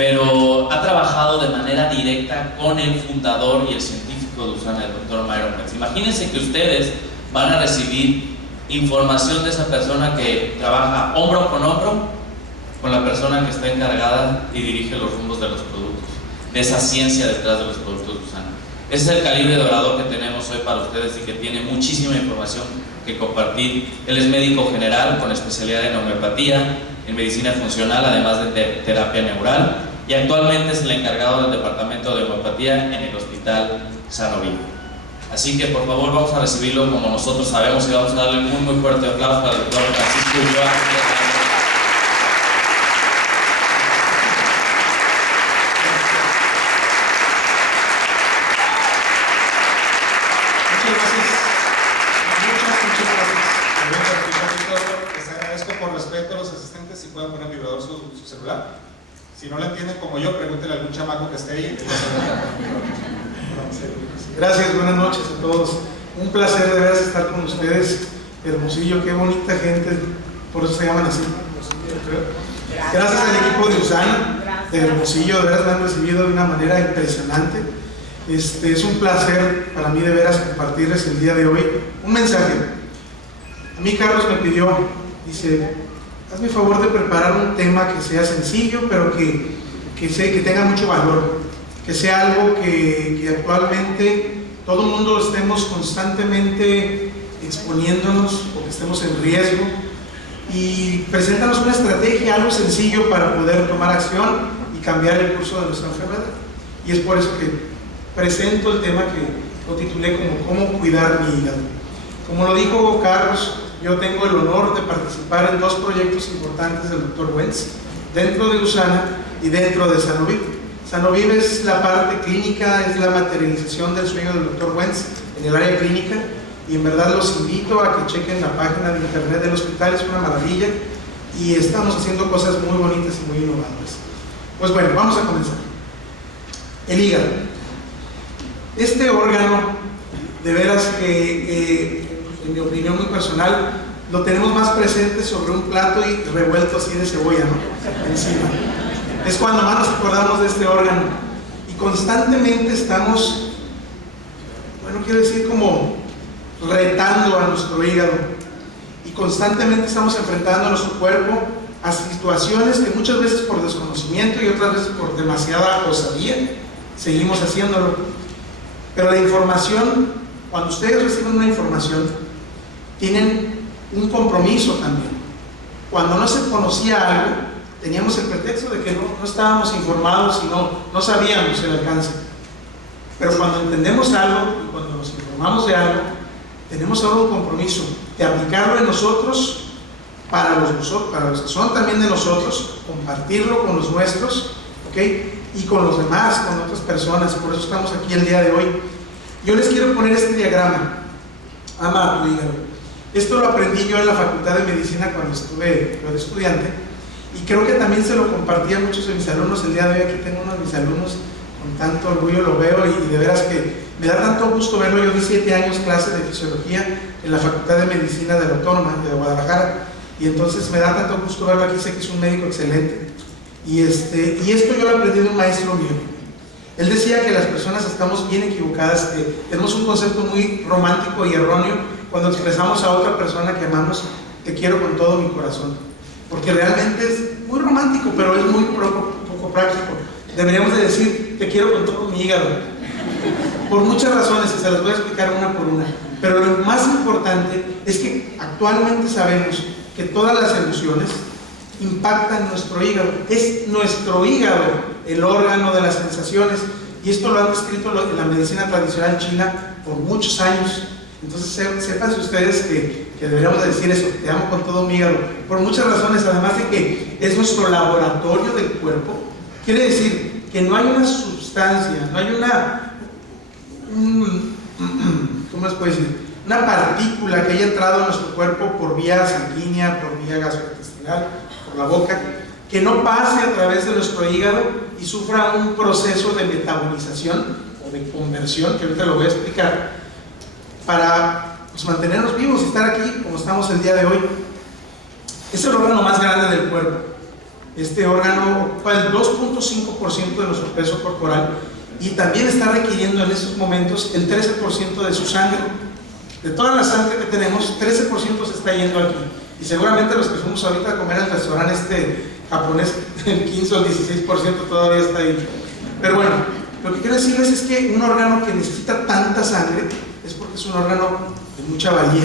pero ha trabajado de manera directa con el fundador y el científico de USANA, el Dr. Myron Metz. Imagínense que ustedes van a recibir información de esa persona que trabaja hombro con la persona que está encargada y dirige los rumbos de los productos, de esa ciencia detrás de los productos de USANA. Ese es el calibre de orador que tenemos hoy para ustedes y que tiene muchísima información que compartir. Él es médico general con especialidad en homeopatía, en medicina funcional, además de terapia neural, y actualmente es el encargado del departamento de homeopatía en el Hospital Sanovi. Así que por favor vamos a recibirlo como nosotros sabemos y vamos a darle muy fuerte aplauso para el doctor Francisco Ulloa. Pueden poner vibrador su celular. Si no lo entienden como yo, pregúntenle a algún chamaco que esté ahí. Gracias, buenas noches a todos. Un placer de veras estar con ustedes. Hermosillo, qué bonita gente, por eso se llaman así. Gracias al equipo de USANA, de Hermosillo, de veras me han recibido de una manera impresionante. Es un placer para mí de veras compartirles el día de hoy un mensaje. A mí Carlos me pidió, dice, hazme el favor de preparar un tema que sea sencillo, pero que tenga mucho valor, que sea algo que actualmente todo el mundo estemos constantemente exponiéndonos o que estemos en riesgo, y preséntanos una estrategia, algo sencillo para poder tomar acción y cambiar el curso de nuestra enfermedad. Y es por eso que presento el tema que lo titulé como ¿Cómo cuidar mi hígado? Como lo dijo Carlos, yo tengo el honor de participar en dos proyectos importantes del Dr. Wentz, dentro de USANA y dentro de Sanoviv. Sanoviv es la parte clínica, es la materialización del sueño del Dr. Wentz en el área clínica, y en verdad los invito a que chequen la página de internet del hospital, es una maravilla, y estamos haciendo cosas muy bonitas y muy innovadoras. Pues bueno, vamos a comenzar. El hígado. Este órgano, de veras que en mi opinión muy personal, lo tenemos más presente sobre un plato y revuelto así de cebolla, ¿no? Encima. Es cuando más nos acordamos de este órgano. Y constantemente estamos, bueno, quiero decir como retando a nuestro hígado. Y constantemente estamos enfrentando a nuestro cuerpo a situaciones que muchas veces por desconocimiento y otras veces por demasiada osadía seguimos haciéndolo. Pero la información, cuando ustedes reciben una información, tienen un compromiso también. Cuando no se conocía algo, teníamos el pretexto de que no estábamos informados y no sabíamos el alcance. Pero cuando entendemos algo y cuando nos informamos de algo, tenemos ahora un compromiso de aplicarlo en nosotros, para los que son también de nosotros, compartirlo con los nuestros, ¿ok? Y con los demás, con otras personas. Por eso estamos aquí el día de hoy. Yo les quiero poner este diagrama. Ama a tu hígado. Esto lo aprendí yo en la Facultad de Medicina cuando estuve de estudiante, y creo que también se lo compartí a muchos de mis alumnos. El día de hoy aquí tengo uno de mis alumnos, con tanto orgullo lo veo, y de veras que me da tanto gusto verlo. Yo di 7 años clase de fisiología en la Facultad de Medicina de la Autónoma de Guadalajara, y entonces me da tanto gusto verlo aquí. Sé que es un médico excelente, y esto yo lo aprendí de un maestro mío. Él decía que las personas estamos bien equivocadas, que tenemos un concepto muy romántico y erróneo cuando expresamos a otra persona que amamos: te quiero con todo mi corazón, porque realmente es muy romántico, pero es muy poco práctico. Deberíamos de decir: te quiero con todo mi hígado, por muchas razones, y se las voy a explicar una por una. Pero lo más importante es que actualmente sabemos que todas las emociones impactan nuestro hígado. Es nuestro hígado el órgano de las sensaciones, y esto lo han descrito en la medicina tradicional china por muchos años. Entonces sepan ustedes que deberíamos de decir eso: te amo con todo mi hígado, por muchas razones. Además de que es nuestro laboratorio del cuerpo, quiere decir que no hay una sustancia, no hay ¿cómo les puedo decir? Una partícula que haya entrado a nuestro cuerpo por vía sanguínea, por vía gastrointestinal, por la boca, que no pase a través de nuestro hígado y sufra un proceso de metabolización o de conversión, que ahorita lo voy a explicar, para mantenernos vivos y estar aquí como estamos el día de hoy. Es el órgano más grande del cuerpo. Este órgano ocupa el 2.5% de nuestro peso corporal y también está requiriendo en estos momentos el 13% de su sangre. De toda la sangre que tenemos, 13% se está yendo aquí. Y seguramente los que fuimos ahorita a comer al restaurante japonés, el 15 o el 16% todavía está ahí. Pero bueno, lo que quiero decirles es que un órgano que necesita tanta sangre es porque es un órgano de mucha valía.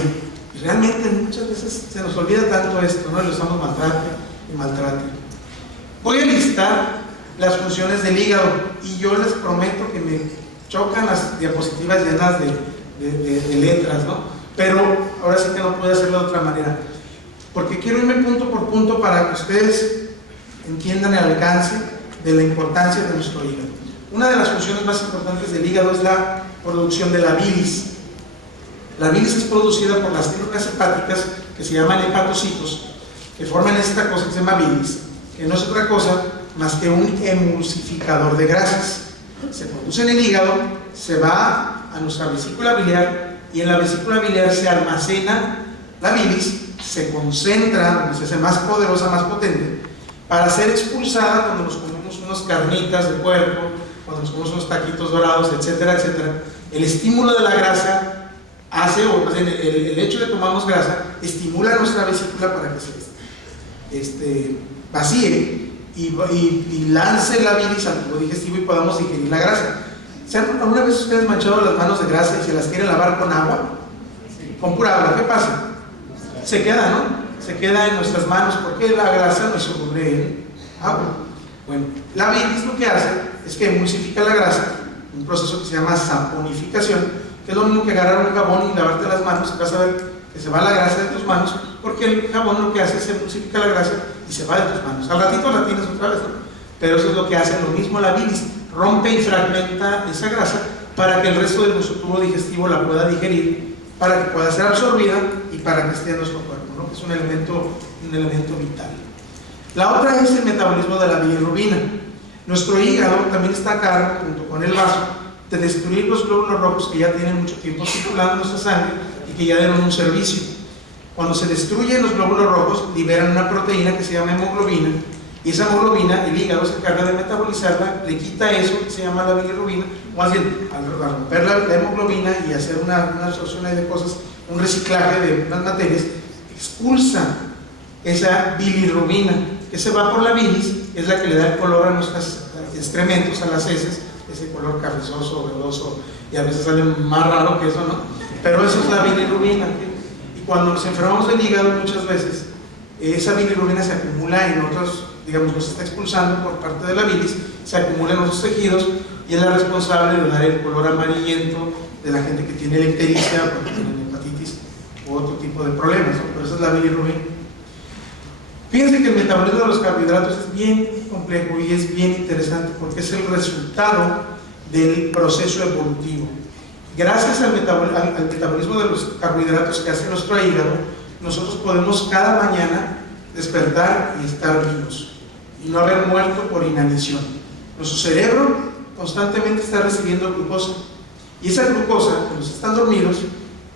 Y realmente muchas veces se nos olvida tanto esto, ¿no? Y lo estamos maltrate. Voy a listar las funciones del hígado y yo les prometo que me chocan las diapositivas llenas de letras, ¿no? Pero ahora sí que no puedo hacerlo de otra manera, porque quiero irme punto por punto para que ustedes entiendan el alcance de la importancia de nuestro hígado. Una de las funciones más importantes del hígado es la producción de la bilis. La bilis es producida por las células hepáticas que se llaman hepatocitos, que forman esta cosa que se llama bilis, que no es otra cosa más que un emulsificador de grasas. Se produce en el hígado, se va a nuestra vesícula biliar y en la vesícula biliar se almacena la bilis, se concentra, donde se hace más poderosa, más potente, para ser expulsada cuando nos comemos unas carnitas de puerco, cuando nos comemos unos taquitos dorados, etcétera, etcétera. El estímulo de la grasa hace, o más bien el hecho de que tomamos grasa, estimula nuestra vesícula para que se vacíe y lance la bilis al tubo digestivo y podamos digerir la grasa. ¿Alguna vez ustedes manchado las manos de grasa y se las quieren lavar con agua? Con pura agua, ¿qué pasa? Se queda, ¿no? Se queda en nuestras manos porque la grasa no se cubre en agua. Bueno, la bilis lo que hace es que emulsifica la grasa, un proceso que se llama saponificación, que es lo mismo que agarrar un jabón y lavarte las manos y vas a ver que se va la grasa de tus manos, porque el jabón lo que hace es emulsifica la grasa y se va de tus manos. Al ratito la tienes otra vez, ¿no? Pero eso es lo que hace lo mismo la bilis, rompe y fragmenta esa grasa para que el resto de nuestro tubo digestivo la pueda digerir, para que pueda ser absorbida y para que esté en nuestro cuerpo, ¿no? Que es un elemento vital. La otra es el metabolismo de la bilirrubina. Nuestro hígado también está a cargo, junto con el vaso, de destruir los glóbulos rojos que ya tienen mucho tiempo circulando en nuestra sangre y que ya dieron un servicio. Cuando se destruyen los glóbulos rojos, liberan una proteína que se llama hemoglobina, y esa hemoglobina, el hígado se encarga de metabolizarla, le quita eso que se llama la bilirrubina, o más bien, al romper la hemoglobina y hacer una absorción de cosas, un reciclaje de unas materias, expulsa esa bilirrubina, que se va por la bilis, es la que le da el color a nuestros excrementos, a las heces, ese color cafezoso, verdoso, y a veces sale más raro que eso, ¿no? Pero eso es la bilirrubina. Y cuando nos enfermamos del hígado, muchas veces, esa bilirrubina se acumula en otros, digamos, nos está expulsando por parte de la bilis, se acumula en nuestros tejidos y es la responsable de dar el color amarillento de la gente que tiene la ictericia, porque tiene hepatitis u otro tipo de problemas, ¿no? Pero esa es la bilirrubina. Fíjense que el metabolismo de los carbohidratos es bien complejo y es bien interesante porque es el resultado del proceso evolutivo. Gracias al metabolismo de los carbohidratos que hace nuestro hígado, nosotros podemos cada mañana despertar y estar vivos y no haber muerto por inanición. Nuestro cerebro constantemente está recibiendo glucosa y esa glucosa, cuando están dormidos,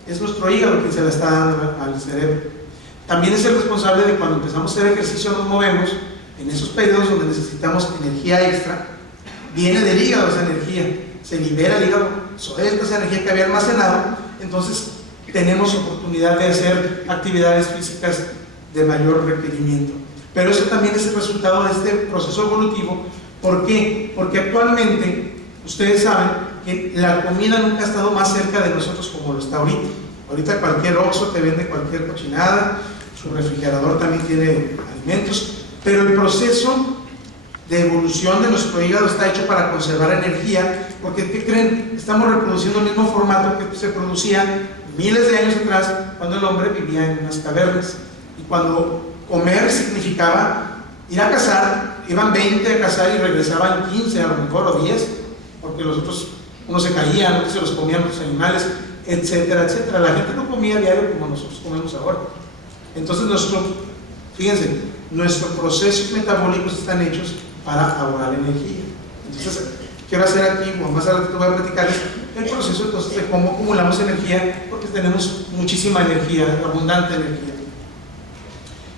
es nuestro hígado quien se la está dando al cerebro. También es el responsable de cuando empezamos a hacer ejercicio, nos movemos, en esos periodos donde necesitamos energía extra, viene del hígado esa energía, se libera el hígado, suelta esa energía que había almacenado, entonces tenemos oportunidad de hacer actividades físicas de mayor requerimiento. Pero eso también es el resultado de este proceso evolutivo. ¿Por qué? Porque actualmente ustedes saben que la comida nunca ha estado más cerca de nosotros como lo está ahorita. Ahorita cualquier Oxxo te vende cualquier cochinada, su refrigerador también tiene alimentos, pero el proceso de evolución de nuestro hígado está hecho para conservar energía, porque ¿qué creen? Estamos reproduciendo el mismo formato que se producía miles de años atrás cuando el hombre vivía en unas cavernas y cuando comer significaba ir a cazar, iban 20 a cazar y regresaban 15 a lo mejor o 10, porque los otros, unos se caían, otros se los comían los animales, etcétera, etcétera. La gente no comía diario como nosotros comemos ahora. Entonces fíjense, nuestros procesos metabólicos están hechos para ahorrar energía. Entonces, quiero hacer aquí, o más adelante voy a platicarles el proceso entonces de cómo acumulamos energía, porque tenemos muchísima energía, abundante energía.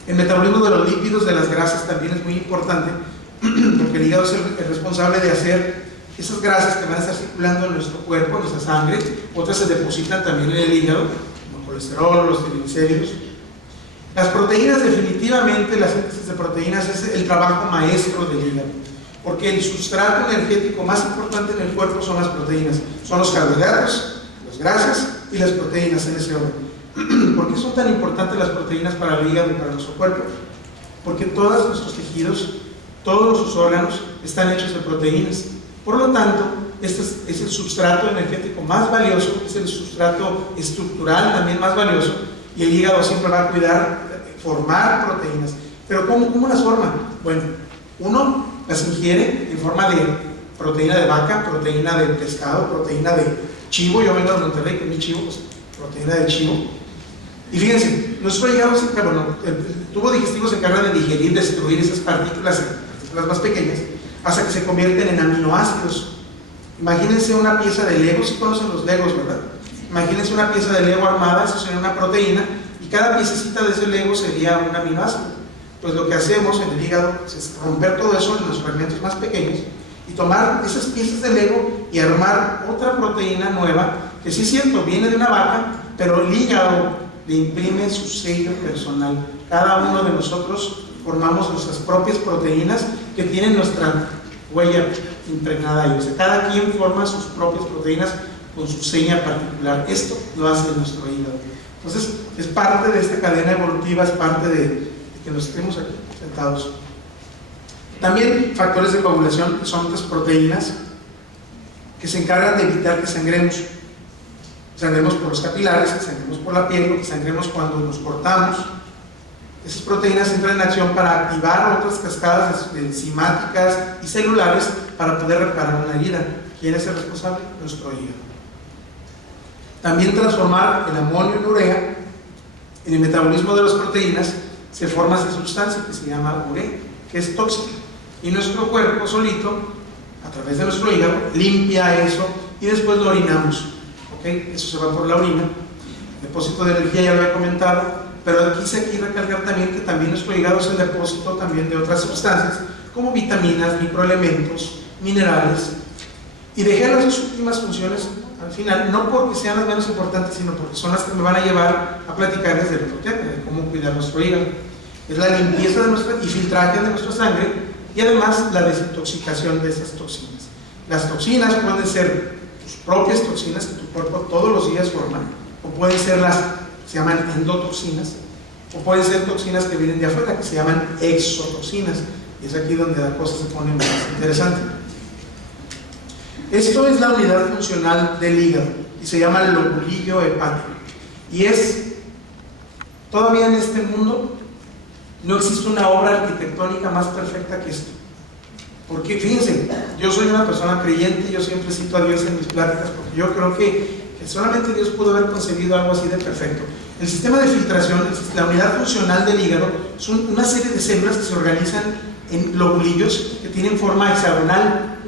El metabolismo de los lípidos, de las grasas, también es muy importante, porque el hígado es el responsable de hacer esas grasas que van a estar circulando en nuestro cuerpo, en nuestra sangre. Otras se depositan también en el hígado, como el colesterol, los triglicéridos. Las proteínas, definitivamente, la síntesis de proteínas es el trabajo maestro del hígado, porque el sustrato energético más importante en el cuerpo son las proteínas, son los carbohidratos, las grasas y las proteínas en ese orden. ¿Por qué son tan importantes las proteínas para el hígado y para nuestro cuerpo? Porque todos nuestros tejidos, todos sus órganos están hechos de proteínas. Por lo tanto, este es el sustrato energético más valioso, es el sustrato estructural también más valioso, y el hígado siempre va a cuidar, formar proteínas. ¿Pero cómo las forma? Bueno, uno las ingiere en forma de proteína de vaca, proteína de pescado, proteína de chivo. Yo vengo de Monterrey, que es mi chivo, pues, proteína de chivo. Y fíjense, nuestro hígado, el tubo digestivo se encarga de digerir, destruir esas partículas más pequeñas, hasta que se convierten en aminoácidos. Imagínense una pieza de Lego, si conocen los Legos, ¿verdad? Imagínense una pieza de Lego armada, eso sería una proteína, y cada piececita de ese Lego sería un aminoácido. Pues lo que hacemos en el hígado es romper todo eso en los fragmentos más pequeños y tomar esas piezas de Lego y armar otra proteína nueva, que sí es cierto, viene de una vaca, pero el hígado le imprime su sello personal. Cada uno de nosotros formamos nuestras propias proteínas que tienen nuestra huella impregnada ahí. O sea, cada quien forma sus propias proteínas con su seña particular. Esto lo hace nuestro hígado. Entonces, es parte de esta cadena evolutiva, es parte de que nos estemos aquí sentados. También factores de coagulación, que son otras proteínas que se encargan de evitar que sangremos. Sangremos por los capilares, que sangremos por la piel, que sangremos cuando nos cortamos. Esas proteínas entran en acción para activar otras cascadas enzimáticas y celulares para poder reparar una herida. ¿Quién es el responsable? Nuestro hígado. También transformar el amonio en urea. En el metabolismo de las proteínas se forma esa sustancia que se llama urea, que es tóxica. Y nuestro cuerpo solito, a través de nuestro hígado, limpia eso y después lo orinamos. ¿Okay? Eso se va por la orina. El depósito de energía ya lo he comentado. Pero quise aquí recalcar también que también nuestro hígado es el depósito también de otras sustancias como vitaminas, microelementos, minerales, y dejé las dos últimas funciones al final, no porque sean las menos importantes, sino porque son las que me van a llevar a platicarles del otro tema, de cómo cuidar nuestro hígado. Es la limpieza de nuestra y filtraje de nuestra sangre, y además la desintoxicación de esas toxinas. Las toxinas pueden ser tus propias toxinas que tu cuerpo todos los días forma, o pueden ser las se llaman endotoxinas, o pueden ser toxinas que vienen de afuera, que se llaman exotoxinas, y es aquí donde la cosa se pone más interesante. Esto es la unidad funcional del hígado, y se llama el lobulillo hepático, y es, todavía en este mundo, no existe una obra arquitectónica más perfecta que esto, porque fíjense, yo soy una persona creyente, yo siempre cito a Dios en mis pláticas, porque yo creo que solamente Dios pudo haber concebido algo así de perfecto. El sistema de filtración, la unidad funcional del hígado, son una serie de células que se organizan en lobulillos que tienen forma hexagonal.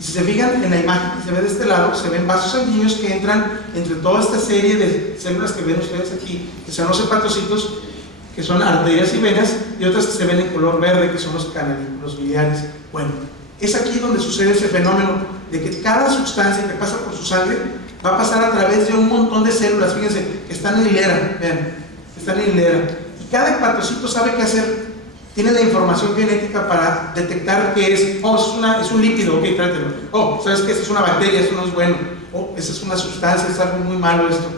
Y si se fijan en la imagen que se ve de este lado, se ven vasos sanguíneos que entran entre toda esta serie de células que ven ustedes aquí, que son los hepatocitos, que son arterias y venas, y otras que se ven en color verde, que son los canalículos biliares. Bueno, es aquí donde sucede ese fenómeno de que cada sustancia que pasa por su sangre va a pasar a través de un montón de células, fíjense, que están en hilera, vean, están en hilera, y cada hepatocito sabe qué hacer, tiene la información genética para detectar qué es. Oh, es un lípido, ok, trátelo. Oh, ¿sabes qué? Esa es una bacteria, eso no es bueno. Oh, esa es una sustancia, es algo muy malo esto.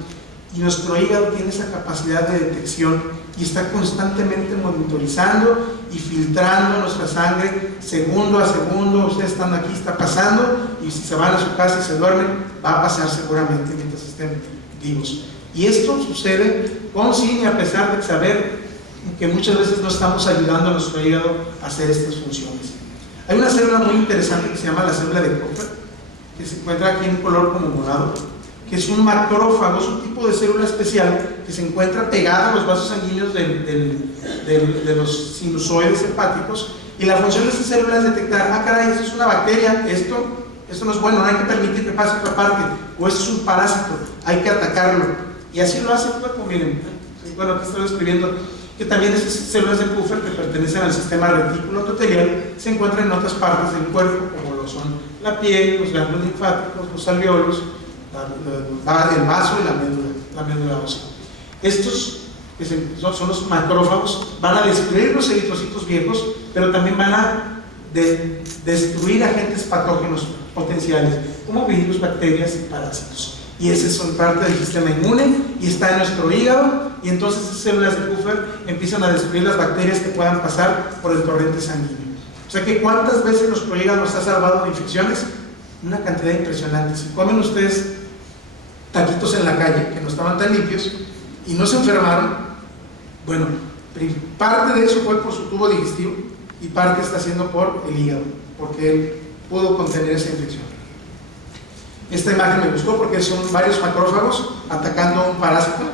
Y nuestro hígado tiene esa capacidad de detección y está constantemente monitorizando y filtrando nuestra sangre segundo a segundo. Ustedes están aquí, está pasando, y si se van a su casa y se duermen, va a pasar seguramente mientras estén vivos. Y esto sucede con sin y a pesar de saber que muchas veces no estamos ayudando a nuestro hígado a hacer estas funciones. Hay una célula muy interesante que se llama la célula de Kupffer, que se encuentra aquí en color como morado, que es un macrófago, es un tipo de célula especial que se encuentra pegada a los vasos sanguíneos de los sinusoides hepáticos, y la función de esta célula es detectar, ah caray, esto es una bacteria, esto no es bueno, no hay que permitir que pase otra parte, o esto es un parásito, hay que atacarlo, y así lo hace el cuerpo. Miren, bueno, aquí estoy escribiendo que también esas células de Kupffer que pertenecen al sistema retículo endotelial se encuentran en otras partes del cuerpo, como lo son la piel, los ganglios linfáticos, los alveolos, el vaso y la médula ósea. Estos que son los macrófagos, van a destruir los eritrocitos viejos, pero también van a destruir agentes patógenos potenciales, como virus, bacterias y parásitos. Y esas son parte del sistema inmune y está en nuestro hígado, y entonces esas células de Kupffer empiezan a destruir las bacterias que puedan pasar por el torrente sanguíneo. O sea que ¿cuántas veces nuestro hígado nos ha salvado de infecciones? Una cantidad impresionante. Si comen ustedes taquitos en la calle que no estaban tan limpios y no se enfermaron, bueno, parte de eso fue por su tubo digestivo y parte está siendo por el hígado, porque él pudo contener esa infección. Esta imagen me gustó porque son varios macrófagos atacando a un parásito.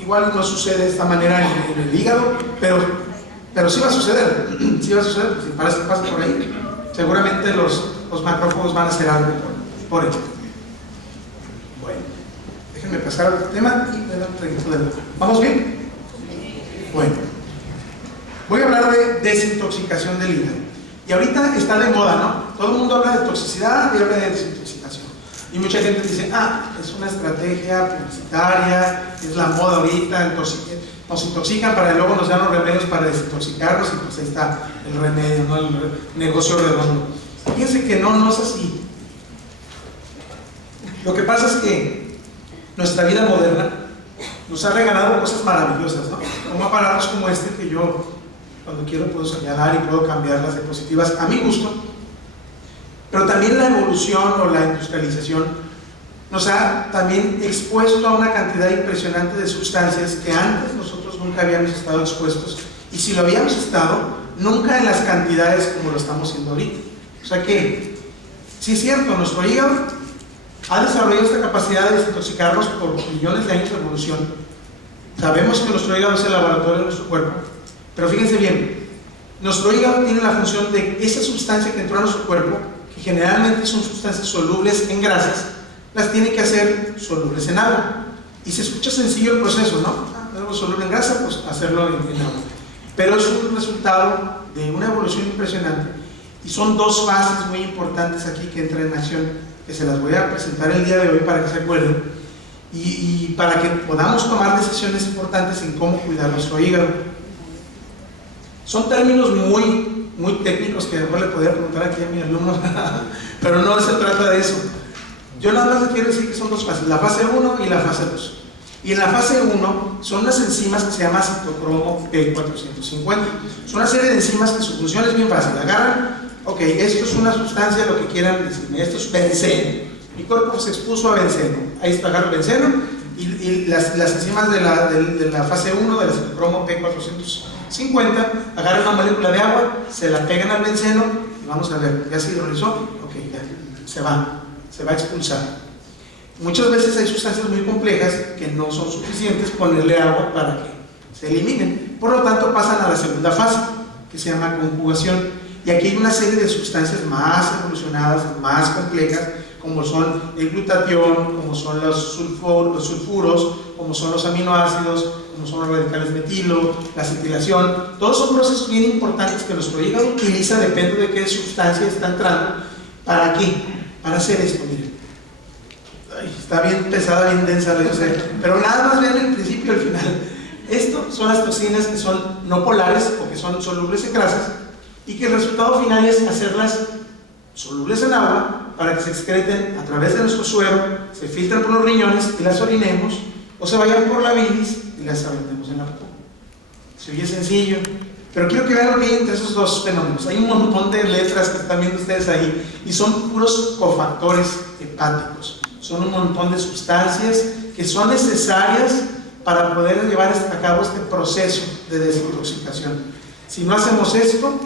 Igual no sucede de esta manera en el hígado, pero sí va a suceder. Sí va a suceder, si el parásito pasa por ahí, seguramente los macrófagos van a hacer algo por ello. Bueno, déjenme pasar al tema y me da un traguito de agua. ¿Vamos bien? Bueno, voy a hablar de desintoxicación del hígado. Y ahorita está de moda, ¿no? Todo el mundo habla de toxicidad y habla de desintoxicación. Y mucha gente dice, es una estrategia publicitaria, es la moda ahorita, nos intoxican para que luego nos dan los remedios para desintoxicarnos, y pues ahí está el remedio, ¿no? El negocio redondo. Fíjense que no es así. Lo que pasa es que nuestra vida moderna nos ha regalado cosas maravillosas, ¿no? Como aparatos como este que yo, cuando quiero, puedo señalar y puedo cambiar las diapositivas a mi gusto. Pero también la evolución o la industrialización nos ha también expuesto a una cantidad impresionante de sustancias que antes nosotros nunca habíamos estado expuestos, y si lo habíamos estado, nunca en las cantidades como lo estamos haciendo ahorita. O sea que, sí es cierto, nuestro hígado ha desarrollado esta capacidad de desintoxicarnos por millones de años de evolución. Sabemos que nuestro hígado es el laboratorio de nuestro cuerpo, pero fíjense bien, nuestro hígado tiene la función de esa sustancia que entró a nuestro cuerpo, que generalmente son sustancias solubles en grasas, las tiene que hacer solubles en agua. Y se escucha sencillo el proceso, ¿no? Algo soluble en grasa, pues hacerlo en agua. Pero es un resultado de una evolución impresionante, y son dos fases muy importantes aquí que entran en acción, que se las voy a presentar el día de hoy para que se acuerden y para que podamos tomar decisiones importantes en cómo cuidar nuestro hígado. Son términos muy técnicos que después le podría preguntar aquí a mi alumno, pero no se trata de eso. Yo nada más les quiero decir que son dos fases, la fase 1 y la fase 2. Y en la fase 1 son unas enzimas que se llaman citocromo P450. Son una serie de enzimas que su función es bien fácil. Agarran, ok, esto es una sustancia, lo que quieran decirme, esto es benceno. Mi cuerpo se expuso a benceno. Ahí está, agarro benceno, y las enzimas de la fase 1, de la citocromo P450, agarran una molécula de agua, se la pegan al benceno, y vamos a ver, ya se hidrolizó, ok, ya, se va a expulsar. Muchas veces hay sustancias muy complejas que no son suficientes ponerle agua para que se eliminen, por lo tanto pasan a la segunda fase, que se llama conjugación, y aquí hay una serie de sustancias más evolucionadas, más complejas, como son el glutatión, como son los sulfuros, como son los aminoácidos, como son los radicales metilo, la acetilación. Todos son procesos bien importantes que nuestro hígado utiliza, depende de qué sustancia está entrando. ¿Para qué? Para hacer esto, miren. Ay, está bien pesada, bien densa, yo sé, pero nada más vean el principio y el final. Esto son las toxinas que son no polares o que son solubles en grasas, y que el resultado final es hacerlas solubles en agua para que se excreten a través de nuestro suero, se filtren por los riñones y las orinemos, o se vayan por la bilis y las aventemos en la popó. Se oye sencillo, pero quiero que vean lo que hay entre esos dos fenómenos. Hay un montón de letras que están viendo ustedes ahí, y son puros cofactores hepáticos. Son un montón de sustancias que son necesarias para poder llevar a cabo este proceso de desintoxicación. Si no hacemos esto,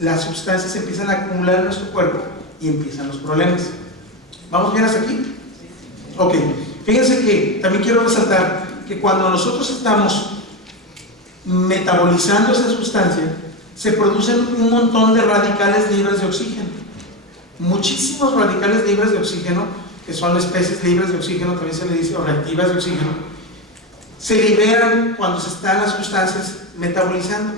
las sustancias se empiezan a acumular en nuestro cuerpo y empiezan los problemas. ¿Vamos bien hasta aquí? Ok, fíjense que también quiero resaltar que cuando nosotros estamos metabolizando esa sustancia, se producen un montón de radicales libres de oxígeno, muchísimos radicales libres de oxígeno, que son especies libres de oxígeno, también se le dice, o reactivas de oxígeno, se liberan cuando se están las sustancias metabolizando.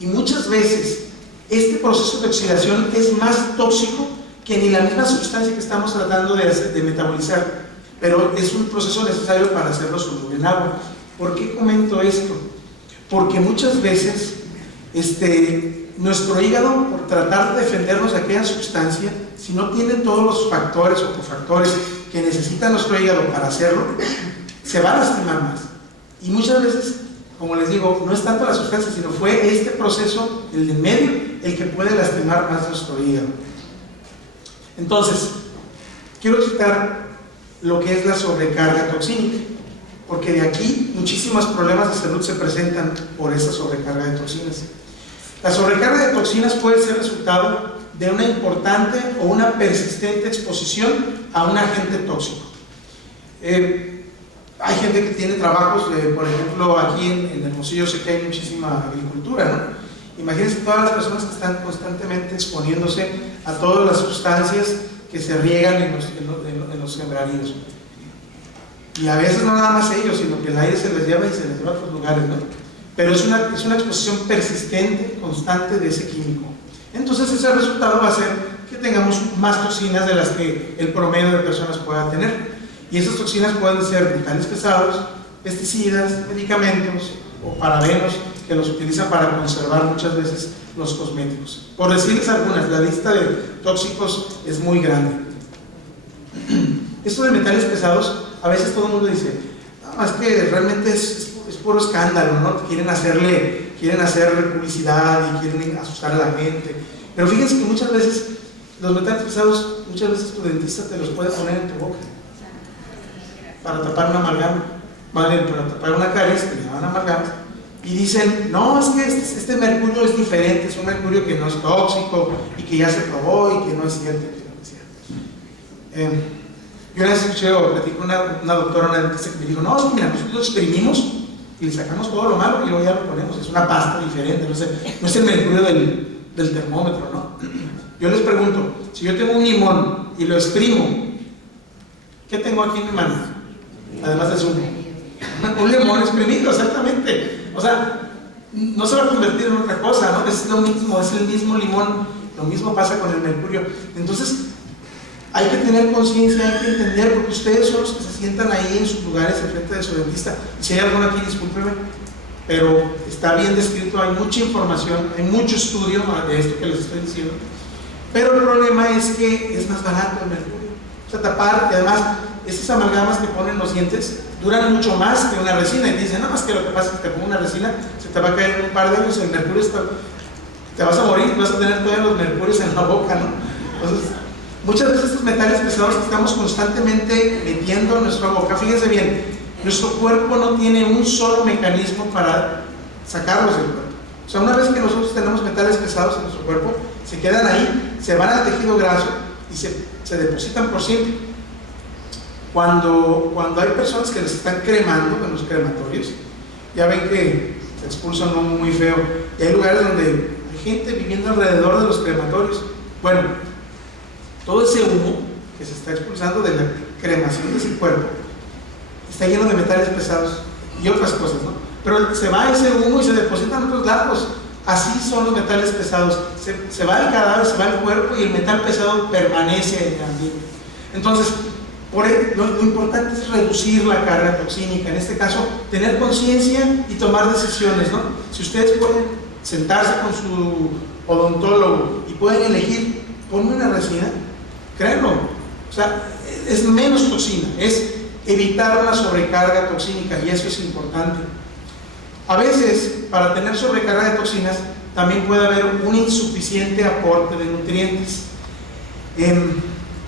Y muchas veces este proceso de oxidación es más tóxico que ni la misma sustancia que estamos tratando de metabolizar, pero es un proceso necesario para hacerlo soluble en agua. ¿Por qué comento esto? Porque muchas veces nuestro hígado, por tratar de defendernos de aquella sustancia, si no tiene todos los factores o cofactores que necesita nuestro hígado para hacerlo, se va a lastimar más. Y muchas veces, como les digo, no es tanto la sustancia, sino fue este proceso, el de medio, el que puede lastimar más nuestro hígado. Entonces, quiero citar lo que es la sobrecarga toxínica, porque de aquí muchísimos problemas de salud se presentan por esa sobrecarga de toxinas. La sobrecarga de toxinas puede ser resultado de una importante o una persistente exposición a un agente tóxico. Hay gente que tiene trabajos, por ejemplo, aquí en Hermosillo sé que hay muchísima agricultura, ¿no? Imagínense todas las personas que están constantemente exponiéndose a todas las sustancias que se riegan en los sembraríos. Y a veces no nada más ellos, sino que el aire se les lleva y se les lleva a otros lugares, ¿no? Pero es una exposición persistente, constante de ese químico. Entonces ese resultado va a ser que tengamos más toxinas de las que el promedio de personas pueda tener. Y esas toxinas pueden ser metales pesados, pesticidas, medicamentos o parabenos que los utilizan para conservar muchas veces los cosméticos. Por decirles algunas, la lista de tóxicos es muy grande. Esto de metales pesados, a veces todo el mundo dice, no, es que realmente es puro escándalo, ¿no? Quieren hacer publicidad y quieren asustar a la gente. Pero fíjense que muchas veces los metales pesados, muchas veces tu dentista te los puede poner en tu boca para tapar una amalgama, ¿vale? Para tapar una caries que le llaman amalgamas. Y dicen, no, es que este mercurio es diferente, es un mercurio que no es tóxico y que ya se probó y que no es cierto. Yo una vez escuché o platicé con una doctora, una dentista que me dijo, no, es que mira, nosotros lo exprimimos y le sacamos todo lo malo y luego ya lo ponemos, es una pasta diferente, no es el mercurio del termómetro, ¿no? Yo les pregunto, si yo tengo un limón y lo exprimo, ¿qué tengo aquí en mi mano? Además de zumo. Un limón exprimido, exactamente. O sea, no se va a convertir en otra cosa, ¿no? Es lo mismo, es el mismo limón. Lo mismo pasa con el mercurio. Entonces, hay que tener conciencia, hay que entender, porque ustedes son los que se sientan ahí en sus lugares enfrente de su dentista. Si hay alguno aquí, discúlpeme, pero está bien descrito, hay mucha información, hay mucho estudio de esto que les estoy diciendo. Pero el problema es que es más barato el mercurio. O sea, tapar, y además, esas amalgamas que ponen los dientes duran mucho más que una resina. Y dicen, no, es que lo que pasa es que te pongo una resina, se te va a caer en un par de años, el mercurio te vas a morir, vas a tener todos los mercurios en la boca, ¿no? Entonces, muchas veces estos metales pesados que estamos constantemente metiendo en nuestra boca, fíjense bien, nuestro cuerpo no tiene un solo mecanismo para sacarlos del cuerpo. O sea, una vez que nosotros tenemos metales pesados en nuestro cuerpo, se quedan ahí, se van al tejido graso y se depositan por siempre. Cuando hay personas que les están cremando en los crematorios, ya ven que se expulsan uno muy feo, y hay lugares donde hay gente viviendo alrededor de los crematorios. Bueno, todo ese humo que se está expulsando de la cremación de ese cuerpo está lleno de metales pesados y otras cosas, ¿no? Pero se va ese humo y se deposita en otros lados. Así son los metales pesados. Se va el cadáver, se va el cuerpo y el metal pesado permanece en el ambiente. Entonces, lo importante es reducir la carga toxínica. En este caso, tener conciencia y tomar decisiones, ¿no? Si ustedes pueden sentarse con su odontólogo y pueden elegir, ponme una resina, créanlo, o sea, es menos toxina, es evitar una sobrecarga toxínica, y eso es importante. A veces, para tener sobrecarga de toxinas, también puede haber un insuficiente aporte de nutrientes.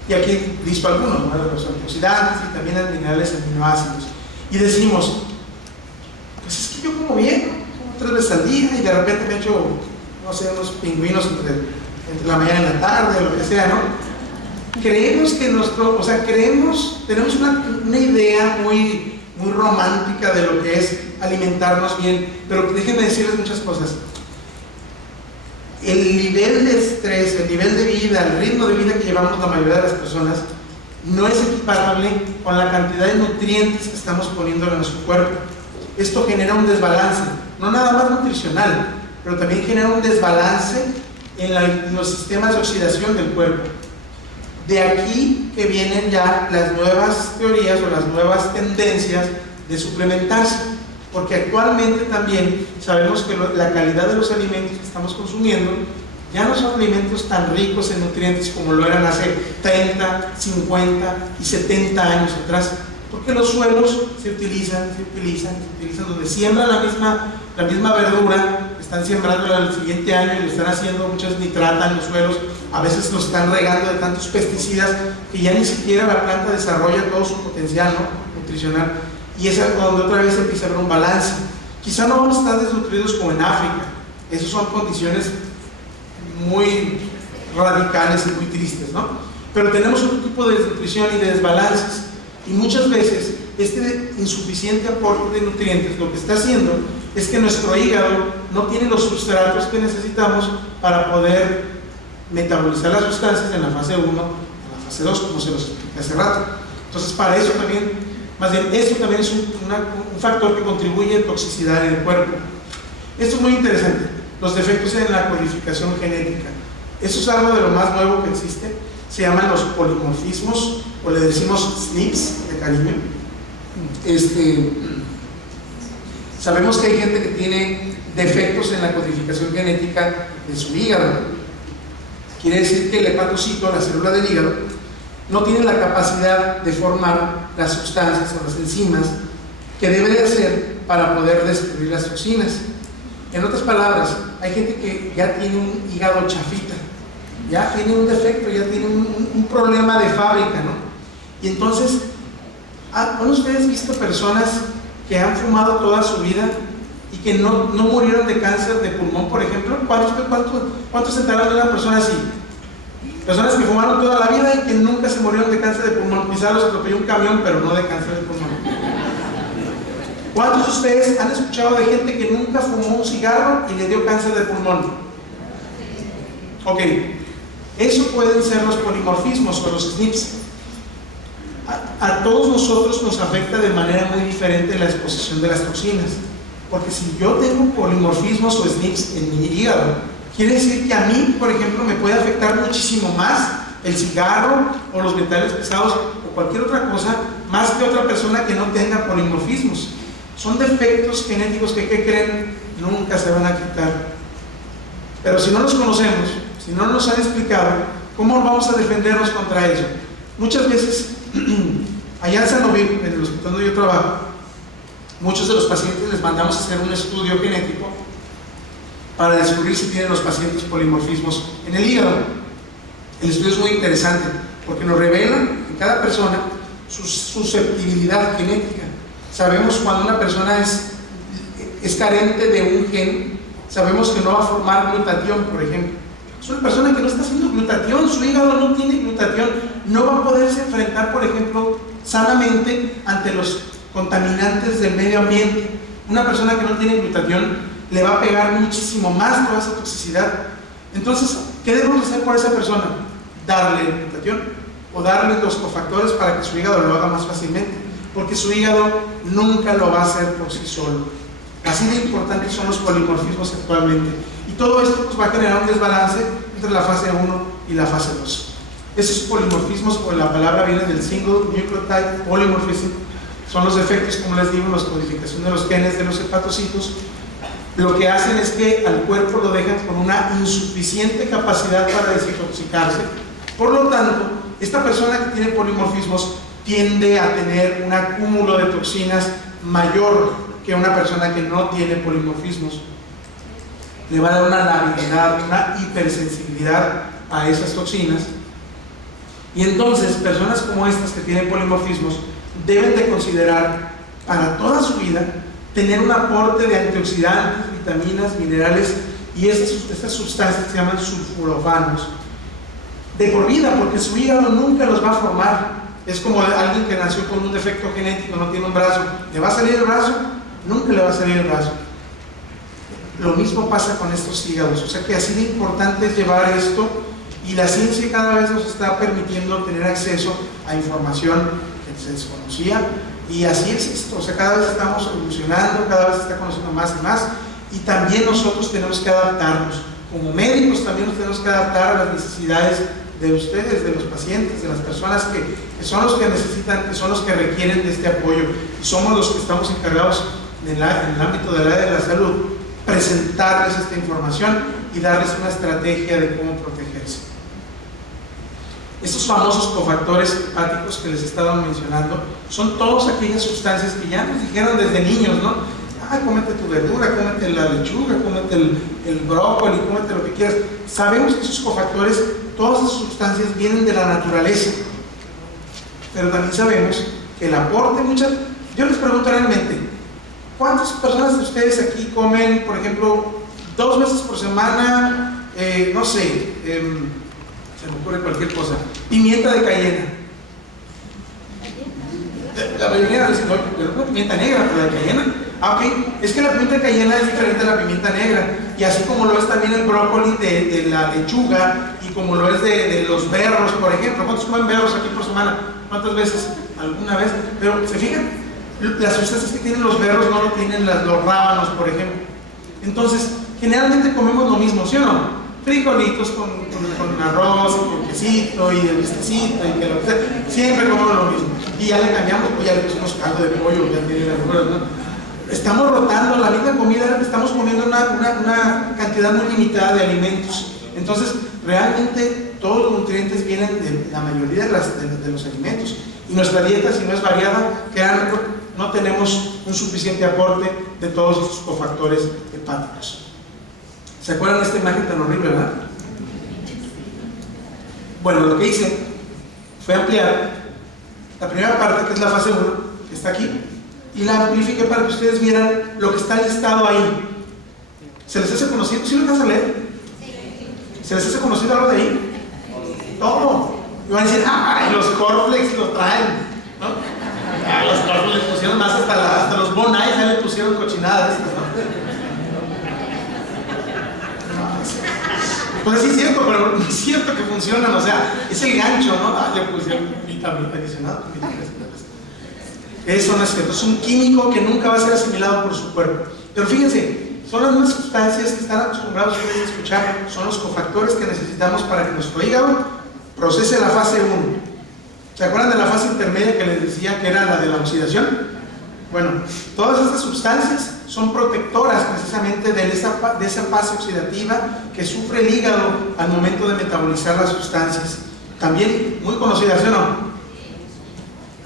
Y aquí listo algunos, ¿no? Los antioxidantes y también los minerales aminoácidos. Y decimos, pues es que yo como bien, como 3 veces al día y de repente me echo, no sé, unos pingüinos entre la mañana y la tarde, lo que sea, ¿no? Creemos que tenemos una idea muy romántica de lo que es alimentarnos bien, pero déjenme decirles muchas cosas. El nivel de estrés, el nivel de vida, el ritmo de vida que llevamos la mayoría de las personas no es equiparable con la cantidad de nutrientes que estamos poniendo en nuestro cuerpo. esto genera un desbalance, no nada más nutricional, pero también genera un desbalance en los sistemas de oxidación del cuerpo. De aquí que vienen ya las nuevas teorías o las nuevas tendencias de suplementarse, porque actualmente también sabemos que la calidad de los alimentos que estamos consumiendo ya no son alimentos tan ricos en nutrientes como lo eran hace 30, 50 y 70 años atrás, porque los suelos se utilizan, donde siembran la misma verdura, están sembrando el siguiente año y le están haciendo muchas nitratas en los suelos, a veces los están regando de tantos pesticidas que ya ni siquiera la planta desarrolla todo su potencial, ¿no?, nutricional, y es donde otra vez empieza a haber un balance. Quizá no vamos a estar desnutridos como en África, esas son condiciones muy radicales y muy tristes, ¿no? Pero tenemos otro tipo de desnutrición y de desbalances, y muchas veces este insuficiente aporte de nutrientes lo que está haciendo es que nuestro hígado no tiene los sustratos que necesitamos para poder metabolizar las sustancias en la fase 1, en la fase 2, como se los expliqué hace rato. Entonces, para eso también, más bien, esto también es un factor que contribuye a toxicidad en el cuerpo. Esto es muy interesante, los defectos en la codificación genética. Eso es algo de lo más nuevo que existe, se llaman los polimorfismos, o le decimos SNPs de cariño. Sabemos que hay gente que tiene defectos en la codificación genética de su hígado. Quiere decir que el hepatocito, la célula del hígado, no tiene la capacidad de formar las sustancias o las enzimas que debe de hacer para poder destruir las toxinas. En otras palabras, hay gente que ya tiene un hígado chafita, ya tiene un defecto, ya tiene un problema de fábrica, ¿no? Y entonces, ¿han ustedes visto personas que han fumado toda su vida y que no murieron de cáncer de pulmón, por ejemplo? ¿Cuántos se enteraron de una persona así? Personas que fumaron toda la vida y que nunca se murieron de cáncer de pulmón. Quizás los atropelló un camión, pero no de cáncer de pulmón. ¿Cuántos de ustedes han escuchado de gente que nunca fumó un cigarro y le dio cáncer de pulmón? Ok, eso pueden ser los polimorfismos o los SNPs. A todos nosotros nos afecta de manera muy diferente la exposición de las toxinas, porque si yo tengo polimorfismos o SNPs en mi hígado, quiere decir que a mí, por ejemplo, me puede afectar muchísimo más el cigarro o los metales pesados o cualquier otra cosa, más que otra persona que no tenga polimorfismos. Son defectos genéticos que, ¿qué creen?, nunca se van a quitar. Pero si no los conocemos, si no nos han explicado, ¿cómo vamos a defendernos contra eso? Muchas veces, allá en Sanoví, en el hospital donde yo trabajo, muchos de los pacientes les mandamos a hacer un estudio genético para descubrir si tienen los pacientes polimorfismos en el hígado. El estudio es muy interesante porque nos revela en cada persona su susceptibilidad genética. Sabemos cuando una persona es carente de un gen, sabemos que no va a formar glutatión, por ejemplo. Es una persona que no está haciendo glutatión, su hígado no tiene glutatión, no va a poderse enfrentar, por ejemplo, sanamente ante los contaminantes del medio ambiente. Una persona que no tiene glutatión le va a pegar muchísimo más toda esa toxicidad. Entonces, ¿qué debemos hacer por esa persona? Darle glutatión o darle los cofactores para que su hígado lo haga más fácilmente, porque su hígado nunca lo va a hacer por sí solo. Así de importantes son los polimorfismos actualmente. Y todo esto pues, va a generar un desbalance entre la fase 1 y la fase 2. Esos polimorfismos, por la palabra viene del single nucleotide polymorphism, son los defectos, como les digo, en la codificación de los genes de los hepatocitos. Lo que hacen es que al cuerpo lo dejan con una insuficiente capacidad para desintoxicarse. Por lo tanto, esta persona que tiene polimorfismos tiende a tener un acúmulo de toxinas mayor que una persona que no tiene polimorfismos. Le va a dar una labilidad, una hipersensibilidad a esas toxinas. Y entonces, personas como estas que tienen polimorfismos deben de considerar para toda su vida tener un aporte de antioxidantes, vitaminas, minerales y estas sustancias se llaman sulforafanos de por vida, porque su hígado nunca los va a formar. Es como alguien que nació con un defecto genético, no tiene un brazo, ¿le va a salir el brazo? Nunca le va a salir el brazo. Lo mismo pasa con estos hígados, o sea que así de importante es llevar esto, y la ciencia cada vez nos está permitiendo tener acceso a información que se desconocía, Y así es esto, o sea, cada vez estamos evolucionando, cada vez se está conociendo más y más, y también nosotros tenemos que adaptarnos. Como médicos también nos tenemos que adaptar a las necesidades de ustedes, de los pacientes, de las personas que son los que necesitan, que son los que requieren de este apoyo. Y somos los que estamos encargados en el ámbito del área de la salud, presentarles esta información y darles una estrategia de cómo protegerse. Estos famosos cofactores hepáticos que les estaba mencionando son todas aquellas sustancias que ya nos dijeron desde niños, ¿no? Ah, cómete tu verdura, cómete la lechuga, cómete el brócoli, cómete lo que quieras. Sabemos que esos cofactores, todas esas sustancias vienen de la naturaleza, pero también sabemos que el aporte, yo les pregunto realmente, ¿cuántas personas de ustedes aquí comen, por ejemplo, 2 veces por semana, no sé, se me ocurre cualquier cosa, pimienta de cayena? La mayoría dice, no, pero una pimienta negra, pero de cayena. Ah, ok, es que la pimienta de cayena es diferente a la pimienta negra, y así como lo es también el brócoli de la lechuga, y como lo es de los berros, por ejemplo. ¿Cuántos comen berros aquí por semana? ¿Cuántas veces? ¿Alguna vez? Pero, ¿se fijan? Las sustancias que tienen los berros no lo tienen los rábanos, por ejemplo. Entonces, generalmente comemos lo mismo, ¿sí o no? Frijolitos con arroz, y con quesito, y el bistecito, y que lo que sea. Siempre comemos lo mismo. Y ya le cambiamos, pues ya le pusimos caldo de pollo, ya tiene las verduras, ¿no? Estamos rotando la misma comida, estamos comiendo una cantidad muy limitada de alimentos. Entonces, realmente todos los nutrientes vienen de la mayoría de los alimentos. Y nuestra dieta, si no es variada, no tenemos un suficiente aporte de todos estos cofactores hepáticos. ¿Se acuerdan de esta imagen tan horrible, verdad? Bueno, lo que hice fue ampliar la primera parte, que es la fase 1, que está aquí, y la amplifiqué para que ustedes vieran lo que está listado ahí. ¿Se les hace conocido? ¿Sí lo vas a leer? ¿Se les hace conocido algo de ahí? Todo. Y van a decir, ¡ay, los cornflakes lo traen! ¿No? Ah, los cornflakes pusieron más, hasta los Bon Ice ya le pusieron cochinadas estas, ¿no? Pues sí es cierto, pero no es cierto que funcionan, o sea, es el gancho, ¿no? Ah, le pusieron vitamina adicionada. Eso no es cierto, es un químico que nunca va a ser asimilado por su cuerpo. Pero fíjense, son las mismas sustancias que están acostumbrados ustedes a escuchar, son los cofactores que necesitamos para que nuestro hígado procese la fase 1. ¿Se acuerdan de la fase intermedia que les decía que era la de la oxidación? Bueno, todas estas sustancias son protectoras precisamente de esa fase oxidativa que sufre el hígado al momento de metabolizar las sustancias. También muy conocida, ¿sí o no?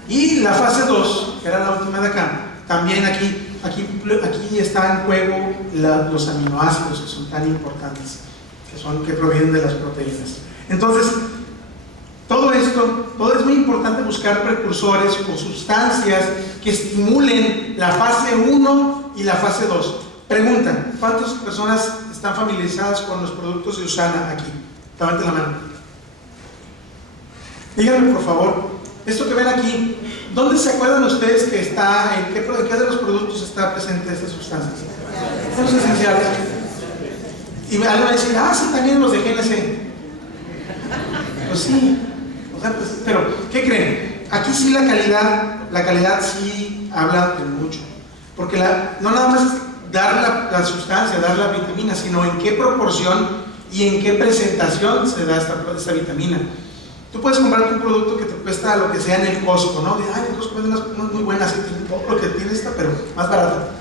Y la fase 2, que era la última de acá, también aquí está en juego los aminoácidos, que son tan importantes, que provienen de las proteínas. Entonces, todo es muy importante buscar precursores o sustancias que estimulen la fase 1 y la fase 2. Pregunta, ¿cuántas personas están familiarizadas con los productos de USANA aquí? Levanten la mano. Díganme, por favor. Esto que ven aquí, ¿dónde se acuerdan ustedes que está, en qué de los productos está presente estas sustancias? Son los esenciales. Y alguien va a decir, sí, también los de GNC. Pues sí, o sea, pues, pero, ¿qué creen? Aquí sí la calidad sí habla de mucho. Porque no nada más es dar la sustancia, dar la vitamina, sino en qué proporción y en qué presentación se da esta vitamina. Tú puedes comprarte un producto que te cuesta lo que sea en el Costco, ¿no? En el Costco venden unas muy buenas, que tienen todo lo que tiene esta, pero más barata.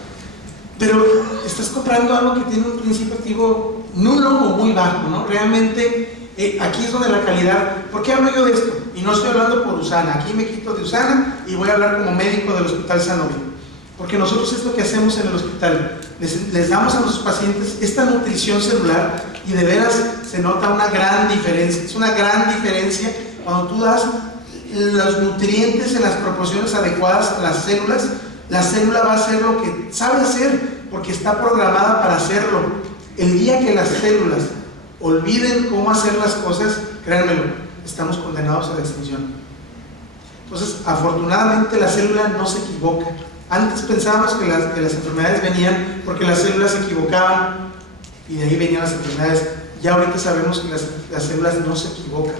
Pero estás comprando algo que tiene un principio activo nulo o muy bajo, ¿no? Realmente, aquí es donde la calidad... ¿Por qué hablo yo de esto? Y no estoy hablando por USANA, aquí me quito de USANA y voy a hablar como médico del Hospital Sanofi. Porque nosotros es lo que hacemos en el hospital, les damos a nuestros pacientes esta nutrición celular y de veras se nota una gran diferencia. Es una gran diferencia cuando tú das los nutrientes en las proporciones adecuadas a las células. La célula va a hacer lo que sabe hacer porque está programada para hacerlo. El día que las células olviden cómo hacer las cosas, créanmelo, estamos condenados a la extinción. Entonces, afortunadamente la célula no se equivoca. Antes pensábamos que las enfermedades venían porque las células se equivocaban y de ahí venían las enfermedades. Ya ahorita sabemos que las células no se equivocan.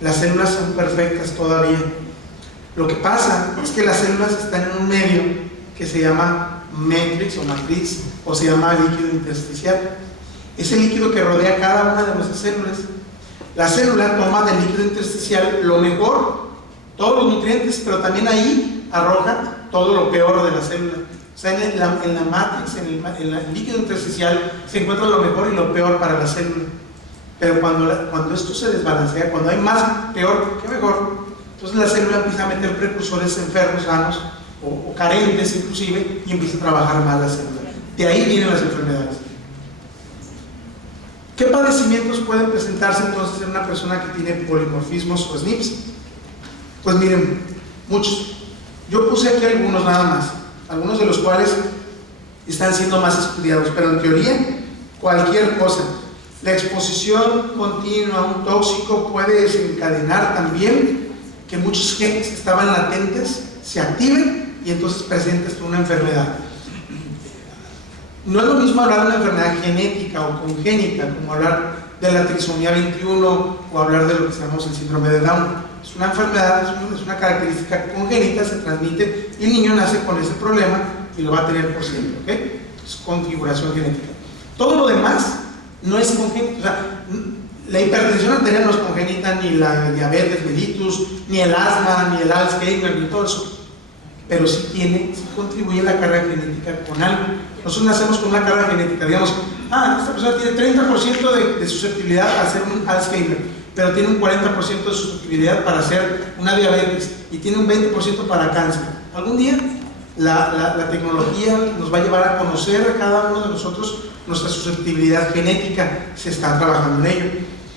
Las células son perfectas todavía. Lo que pasa es que las células están en un medio que se llama matrix o matriz, o se llama líquido intersticial. Es el líquido que rodea cada una de nuestras células. La célula toma del líquido intersticial lo mejor, todos los nutrientes, pero también ahí arroja todo lo peor de la célula. O sea, en la matrix, en el líquido intersticial, se encuentra lo mejor y lo peor para la célula. Pero cuando esto se desbalancea, cuando hay más peor que mejor, entonces la célula empieza a meter precursores enfermos, sanos o carentes inclusive, y empieza a trabajar mal la célula. De ahí vienen las enfermedades. ¿Qué padecimientos pueden presentarse entonces en una persona que tiene polimorfismos o SNPs? Pues miren, muchos. Yo puse aquí algunos nada más, algunos de los cuales están siendo más estudiados, pero en teoría, cualquier cosa. La exposición continua a un tóxico puede desencadenar también que muchos genes que estaban latentes se activen y entonces presentes una enfermedad. No es lo mismo hablar de una enfermedad genética o congénita, como hablar de la trisomía 21 o hablar de lo que llamamos el síndrome de Down. Es una enfermedad, es una característica congénita, se transmite y el niño nace con ese problema y lo va a tener por siempre, ¿ok? Es configuración genética. Todo lo demás no es congénito. O sea, la hipertensión arterial no es congénita, ni la diabetes mellitus, ni el asma, ni el Alzheimer, ni todo eso. Pero sí contribuye la carga genética con algo. Nosotros nacemos con una carga genética, digamos, esta persona tiene 30% de susceptibilidad a hacer un Alzheimer, pero tiene un 40% de susceptibilidad para hacer una diabetes y tiene un 20% para cáncer. Algún día la tecnología nos va a llevar a conocer a cada uno de nosotros nuestra susceptibilidad genética, se está trabajando en ello.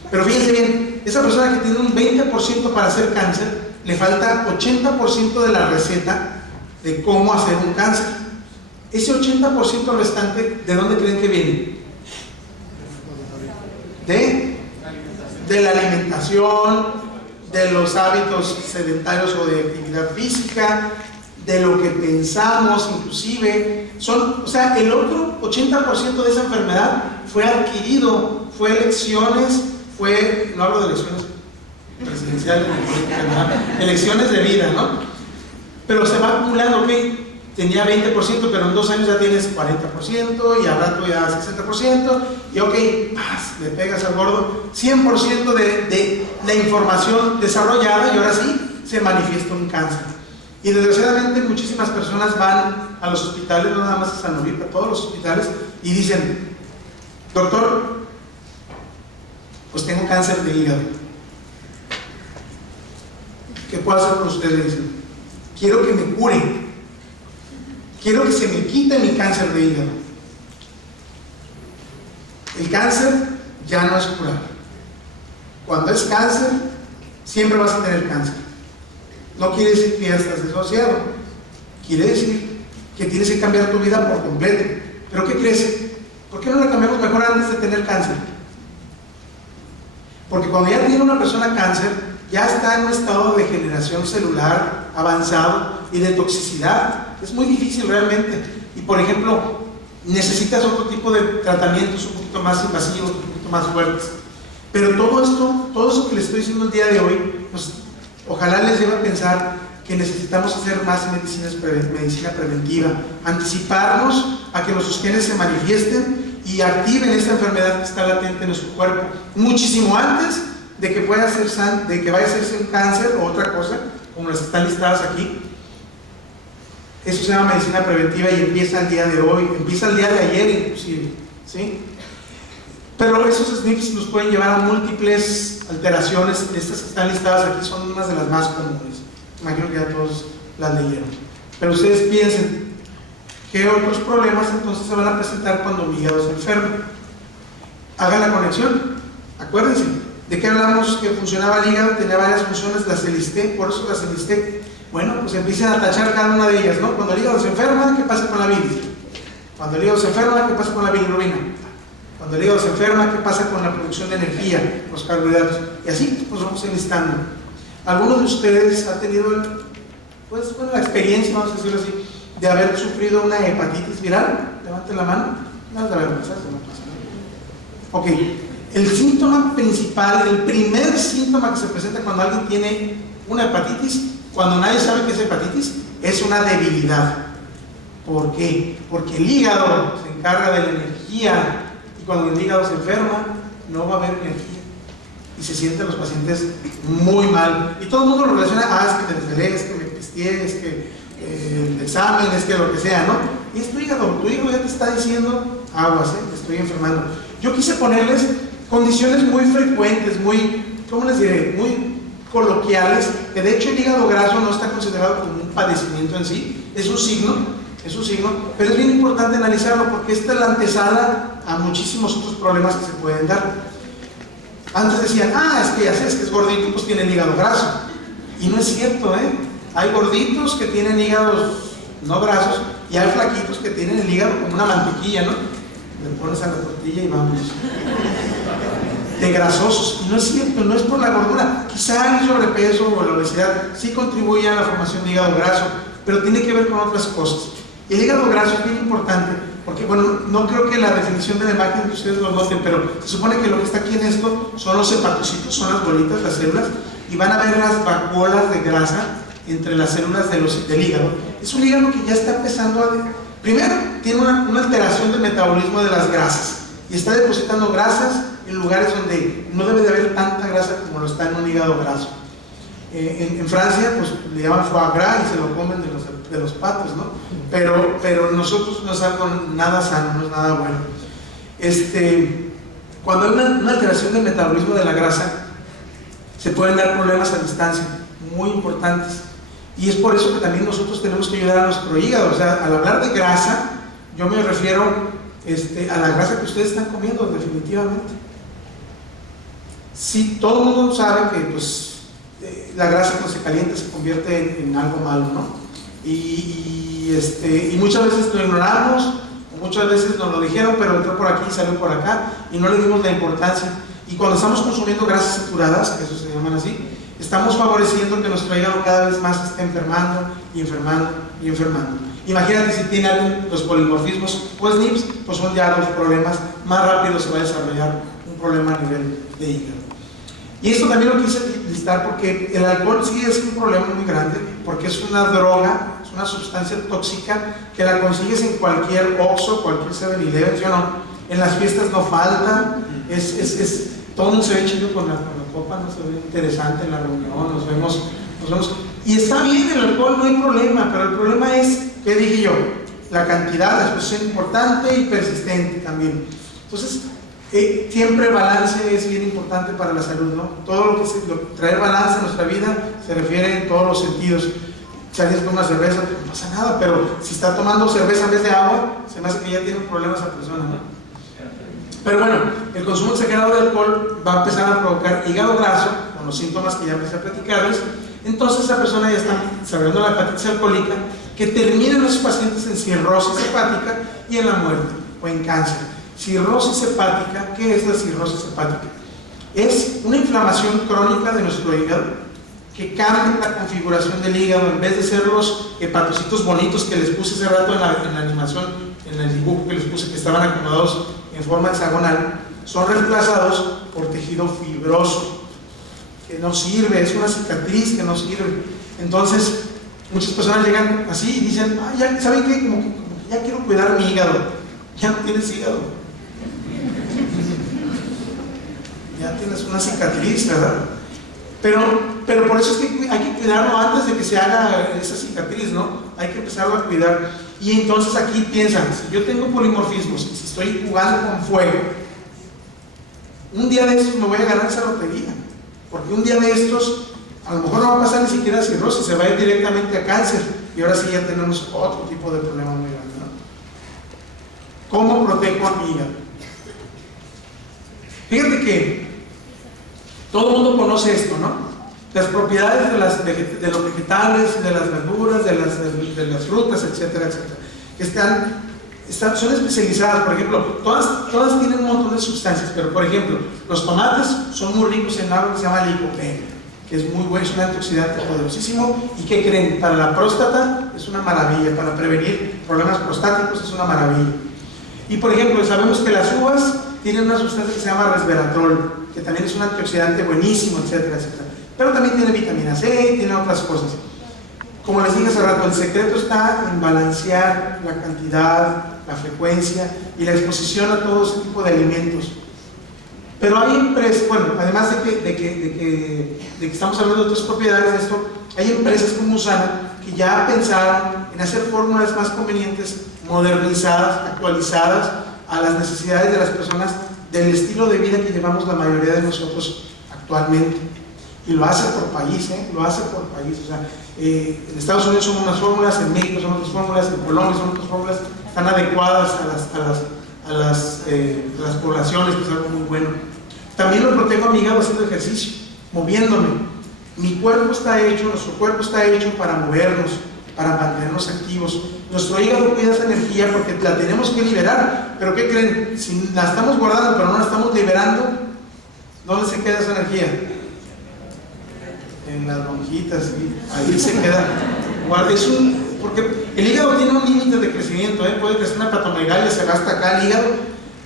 Pero fíjense bien, esa persona que tiene un 20% para hacer cáncer, le falta 80% de la receta de cómo hacer un cáncer. Ese 80% restante, ¿de dónde creen que viene? De la alimentación, de los hábitos sedentarios o de actividad física, de lo que pensamos inclusive. O sea, el otro 80% de esa enfermedad fue adquirido, fue elecciones, no hablo de elecciones presidenciales, elecciones de vida, ¿no? Pero se va acumulando, ok, tenía 20%, pero en 2 años ya tienes 40% y al rato ya 60%, y ok, le pegas al gordo, 100% de la información desarrollada y ahora sí se manifiesta un cáncer. Y desgraciadamente muchísimas personas van a los hospitales, no nada más a San Luis, a todos los hospitales, y dicen, doctor, pues tengo cáncer de hígado. ¿Qué puedo hacer por usted? Le dicen, quiero que me cure, quiero que se me quite mi cáncer de hígado. El cáncer ya no es curable. Cuando es cáncer, siempre vas a tener cáncer. No quiere decir que ya estás desociado, quiere decir que tienes que cambiar tu vida por completo. ¿Pero qué crees? ¿Por qué no la cambiamos mejor antes de tener cáncer? Porque cuando ya tiene una persona cáncer, ya está en un estado de degeneración celular avanzado y de toxicidad. Es muy difícil realmente. Y por ejemplo, necesitas otro tipo de tratamientos un poquito más invasivos, un poquito más fuertes. Pero todo eso que les estoy diciendo el día de hoy, ojalá les lleve a pensar que necesitamos hacer más medicina preventiva, anticiparnos a que nuestros genes se manifiesten y activen esta enfermedad que está latente en nuestro cuerpo, muchísimo antes de que vaya a hacerse un cáncer o otra cosa, como las que están listadas aquí. Eso se llama medicina preventiva y empieza el día de hoy, empieza el día de ayer inclusive, ¿sí? Pero esos SNPs nos pueden llevar a múltiples alteraciones. Estas que están listadas aquí son unas de las más comunes. Imagino que ya todos las leyeron. Pero ustedes piensen, ¿qué otros problemas entonces se van a presentar cuando mi hígado se enferma? Hagan la conexión. Acuérdense, ¿de qué hablamos que funcionaba el hígado? Tenía varias funciones, las enlisté, por eso las enlisté. Bueno, pues empiecen a tachar cada una de ellas, ¿no? Cuando el hígado se enferma, ¿qué pasa con la bilis? Cuando el hígado se enferma, ¿qué pasa con la bilirrubina? Cuando el hígado se enferma, ¿qué pasa con la producción de energía, los carbohidratos? Y así nos vamos enlistando. ¿Algunos de ustedes han tenido la experiencia, vamos a decirlo así, de haber sufrido una hepatitis viral? Levanten la mano. No, de verdad, no pasa nada. Ok, el síntoma principal, el primer síntoma que se presenta cuando alguien tiene una hepatitis cuando nadie sabe qué es hepatitis, es una debilidad. ¿Por qué? Porque el hígado se encarga de la energía y cuando el hígado se enferma, no va a haber energía y se sienten los pacientes muy mal. Y todo el mundo lo relaciona, es que me desvelé, es que me pisteé, es que el examen, es que lo que sea, ¿no? Y es tu hígado ya te está diciendo, aguas, me estoy enfermando. Yo quise ponerles condiciones muy frecuentes, muy, ¿cómo les diré? Muy coloquiales, que de hecho el hígado graso no está considerado como un padecimiento en sí, es un signo, pero es bien importante analizarlo porque esta es la antesala a muchísimos otros problemas que se pueden dar. Antes decían, es que ya sabes que es gordito, pues tiene el hígado graso. Y no es cierto, hay gorditos que tienen hígados no grasos y hay flaquitos que tienen el hígado como una mantequilla, ¿no? Le pones a la tortilla y vamos. De grasosos. Y no es cierto, no es por la gordura. Quizá el sobrepeso o la obesidad sí contribuye a la formación de hígado graso, pero tiene que ver con otras cosas. Y el hígado graso es bien importante porque, bueno, no creo que la definición de la imagen que ustedes lo noten, pero se supone que lo que está aquí en esto son los hepatocitos, son las bolitas, las células, y van a ver las vacuolas de grasa entre las células del hígado. Es un hígado que ya está empezando a... Primero, tiene una alteración del metabolismo de las grasas y está depositando grasas en lugares donde no debe de haber tanta grasa como lo está en un hígado graso. En Francia, pues le llaman foie gras y se lo comen de los patos, ¿no? Pero nosotros no es algo nada sano, no es nada bueno. Cuando hay una alteración del metabolismo de la grasa, se pueden dar problemas a distancia, muy importantes. Y es por eso que también nosotros tenemos que ayudar a nuestro hígado. O sea, al hablar de grasa, yo me refiero a la grasa que ustedes están comiendo, definitivamente. Sí, todo el mundo sabe que pues, la grasa cuando se calienta se convierte en algo malo, ¿no? Y muchas veces lo ignoramos, o muchas veces nos lo dijeron, pero entró por aquí y salió por acá, y no le dimos la importancia. Y cuando estamos consumiendo grasas saturadas, que eso se llaman así, estamos favoreciendo que nuestro hígado cada vez más se esté enfermando y enfermando y enfermando. Imagínate si tiene alguien los polimorfismos o SNPs, pues son ya los problemas, más rápido se va a desarrollar un problema a nivel de hígado. Y esto también lo quise listar porque el alcohol sí es un problema muy grande, porque es una droga, es una sustancia tóxica que la consigues en cualquier Oxxo, cualquier 7-Eleven, ¿sí o no? En las fiestas no falta, todo el mundo se ve chido con la copa, no se ve interesante en la reunión, nos vemos, y está bien el alcohol, no hay problema, pero el problema es, ¿qué dije yo? La cantidad, la exposición importante y persistente también. Entonces, siempre el balance es bien importante para la salud, ¿no? Todo lo que traer balance en nuestra vida se refiere en todos los sentidos. Si alguien toma una cerveza, no pasa nada, pero si está tomando cerveza en vez de agua, se me hace que ya tiene un problema esa persona, ¿no? Pero bueno, el consumo exagerado de alcohol va a empezar a provocar hígado graso, con los síntomas que ya empecé a platicarles. Entonces esa persona ya está desarrollando la hepatitis alcohólica, que termina en los pacientes en cirrosis hepática y en la muerte, o en cáncer. Cirrosis hepática, ¿qué es la cirrosis hepática? Es una inflamación crónica de nuestro hígado que cambia la configuración del hígado. En vez de ser los hepatocitos bonitos que les puse hace rato en la animación, en el dibujo que les puse, que estaban acomodados en forma hexagonal, son reemplazados por tejido fibroso que no sirve, es una cicatriz que no sirve. Entonces muchas personas llegan así y dicen, ya, ¿saben qué? Como que ya quiero cuidar mi hígado. Ya no tienes hígado, ya tienes una cicatriz, ¿verdad? Pero por eso es que hay que cuidarlo antes de que se haga esa cicatriz, ¿no? Hay que empezarlo a cuidar. Y entonces aquí piensan, si yo tengo polimorfismos y si estoy jugando con fuego, un día de estos me voy a ganar esa lotería, porque un día de estos a lo mejor no va a pasar ni siquiera cirrosis, se va a ir directamente a cáncer, y ahora sí ya tenemos otro tipo de problema muy grande, ¿no? ¿Cómo protejo a mi hígado? Fíjate que todo el mundo conoce esto, ¿no? Las propiedades de los vegetales, de las verduras, de las frutas, etcétera, etcétera, que son especializadas. Por ejemplo, todas tienen un montón de sustancias, pero por ejemplo, los tomates son muy ricos en algo que se llama licopeno, que es muy bueno, es un antioxidante poderosísimo. ¿Y qué creen? Para la próstata es una maravilla, para prevenir problemas prostáticos es una maravilla. Y por ejemplo, sabemos que las uvas tienen una sustancia que se llama resveratrol, que también es un antioxidante buenísimo, etcétera, etcétera. Pero también tiene vitamina C y tiene otras cosas. como les dije hace rato, el secreto está en balancear la cantidad, la frecuencia y la exposición a todo ese tipo de alimentos. Pero hay empresas, bueno, además de que estamos hablando de otras propiedades de esto, hay empresas como Usana que ya pensaron en hacer fórmulas más convenientes, modernizadas, actualizadas a las necesidades de las personas, del estilo de vida que llevamos la mayoría de nosotros actualmente. Y lo hace por país, lo hace por país. O sea, en Estados Unidos son unas fórmulas, en México son otras fórmulas, en Colombia son otras fórmulas, están adecuadas a las poblaciones, que es algo muy bueno. También lo protejo a mi hígado haciendo ejercicio, moviéndome. Mi cuerpo está hecho, nuestro cuerpo está hecho para movernos, para mantenernos activos. Nuestro hígado cuida esa energía porque la tenemos que liberar. Pero ¿qué creen? Si la estamos guardando pero no la estamos liberando, ¿dónde se queda esa energía? En las lonjitas, ¿sí? Ahí se queda. Porque el hígado tiene un límite de crecimiento, puede crecer una hepatomegalia, se va hasta acá el hígado,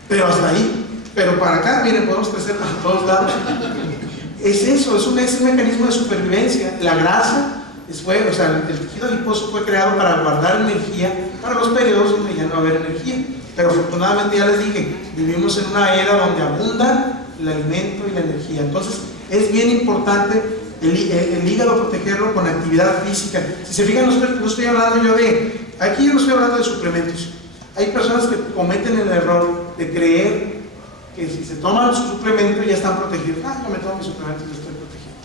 pero hasta ahí. Pero para acá, miren, podemos crecer para todos lados. Es eso, es un mecanismo de supervivencia. La grasa, o sea, el tejido adiposo fue creado para guardar energía para los periodos donde ya no va a haber energía. Pero afortunadamente, ya les dije, vivimos en una era donde abunda el alimento y la energía. Entonces, es bien importante el hígado protegerlo con actividad física. Si se fijan, no estoy hablando yo aquí yo no estoy hablando de suplementos. Hay personas que cometen el error de creer que si se toman su suplemento ya están protegidos. Yo me tomo mi suplemento y yo estoy protegido.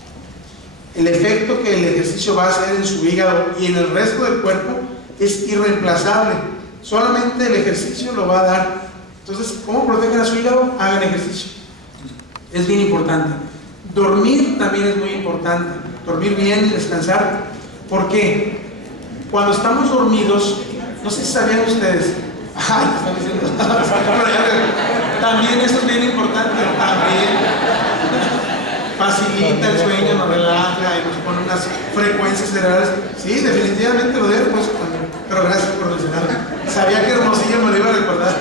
El efecto que el ejercicio va a hacer en su hígado y en el resto del cuerpo es irreemplazable. Solamente el ejercicio lo va a dar. Entonces, ¿cómo protegen a su hígado? Hagan ejercicio. Es bien importante. Dormir también es muy importante. Dormir bien y descansar. ¿Por qué? Cuando estamos dormidos, no sé si sabían ustedes. Ay, están diciendo. También eso es bien importante. También facilita el sueño, nos relaja y nos pone unas frecuencias cerebrales. Sí, definitivamente lo dejo pues, también. Pero gracias por mencionarlo. Sabía que Hermosillo me lo iba a recordar.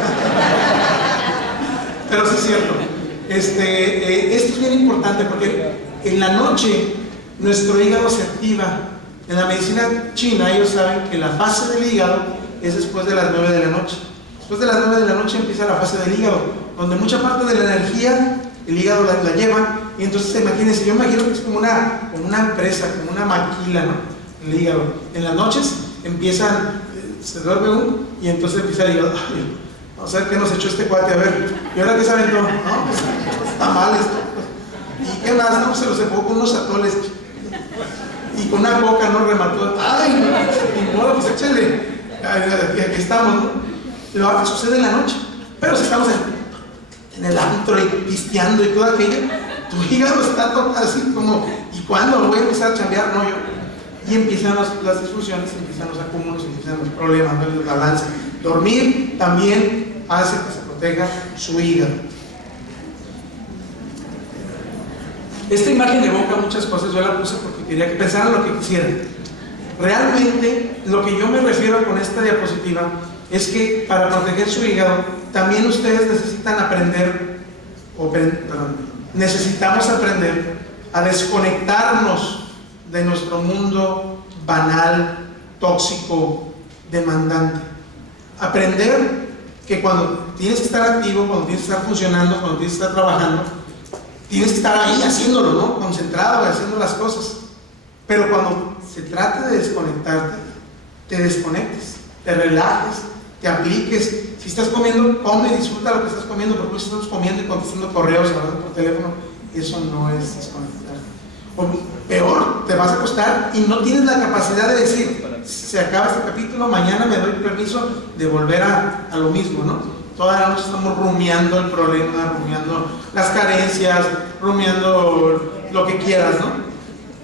Pero sí es cierto. Esto es bien importante porque en la noche nuestro hígado se activa. En la medicina china ellos saben que la fase del hígado es después de las 9 de la noche. Después de las 9 de la noche empieza la fase del hígado, donde mucha parte de la energía el hígado la lleva. Y entonces imagínense, yo imagino que es como una empresa, como una maquila, ¿no? El hígado. En las noches empiezan, se duerme uno y entonces empieza el hígado. Vamos a ver qué nos echó este cuate, a ver. ¿Y ahora qué saben todo? No, pues está mal esto. ¿Y qué más? No, se los dejó con unos atoles. Y con una coca, ¿no? Remató. ¡Ay, no! Y modo, pues échale. Aquí estamos, ¿no? Lo sucede en la noche. Pero si estamos en el antro y pisteando y todo aquello, tu hígado está todo así como, ¿y cuándo voy a empezar a chambear? No, yo. Y empiezan las disfunciones, empiezan los acúmulos, empiezan los problemas, ¿no? El balance. Dormir también hace que se proteja su hígado. Esta imagen evoca muchas cosas, yo la puse porque quería que pensaran lo que quisieran. Realmente, lo que yo me refiero con esta diapositiva es que para proteger su hígado, también ustedes necesitan necesitamos aprender a desconectarnos de nuestro mundo banal, tóxico, demandante. Aprender que cuando tienes que estar activo, cuando tienes que estar funcionando, cuando tienes que estar trabajando, tienes que estar ahí haciéndolo, ¿no? Concentrado, haciendo las cosas. Pero cuando se trata de desconectarte, te desconectes, te relajes, te apliques. Si estás comiendo, come, disfruta lo que estás comiendo, porque si estamos comiendo y contestando correos, hablando por teléfono, eso no es desconectarte. O peor, te vas a acostar y no tienes la capacidad de decir, se acaba este capítulo, mañana me doy permiso de volver a lo mismo, ¿no? Toda la noche estamos rumiando el problema, rumiando las carencias, rumiando lo que quieras, ¿no?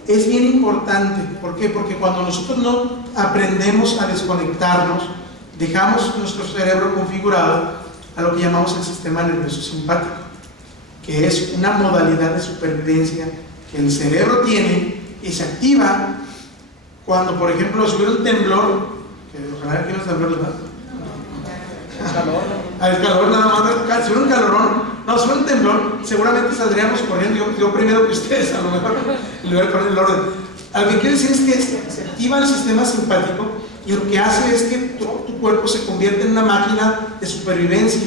Es bien importante. ¿Por qué? Porque cuando nosotros no aprendemos a desconectarnos, dejamos nuestro cerebro configurado a lo que llamamos el sistema nervioso simpático, que es una modalidad de supervivencia que el cerebro tiene y se activa cuando, por ejemplo, si hubiera un temblor, que ojalá que no es temblor, ¿verdad? El calor nada más, si hubiera un calorón, no, si hubiera un temblor, seguramente saldríamos corriendo, yo primero que ustedes, a lo mejor, en lugar de poner el orden. Lo que quiere decir es que se activa el sistema simpático y lo que hace es que tu cuerpo se convierte en una máquina de supervivencia.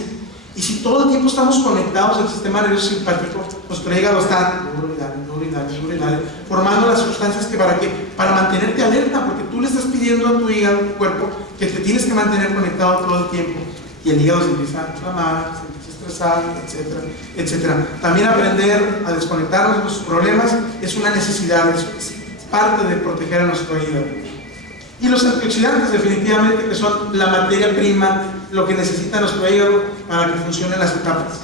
Y si todo el tiempo estamos conectados al sistema nervioso simpático, nuestro hígado está duro y dale, formando las sustancias que para mantenerte alerta, porque tú le estás pidiendo a tu hígado, a tu cuerpo, que te tienes que mantener conectado todo el tiempo. Y el hígado se empieza a inflamar, se empieza a estresar, etcétera, etcétera. También aprender a desconectarnos de nuestros problemas es una necesidad, es parte de proteger a nuestro hígado. Y los antioxidantes, definitivamente, que son la materia prima, lo que necesita nuestro hígado para que funcionen las etapas.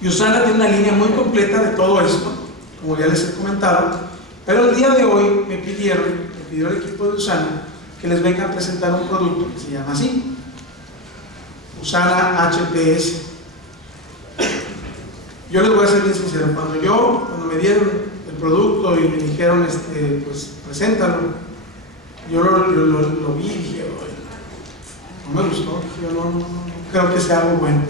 Y USANA tiene una línea muy completa de todo esto, como ya les he comentado, pero el día de hoy me pidió el equipo de USANA que les venga a presentar un producto que se llama así, USANA HPS. Yo les voy a ser bien sincero, cuando me dieron el producto y me dijeron, pues preséntalo, yo lo vi y dije, no me gustó, dije, no creo que sea algo bueno.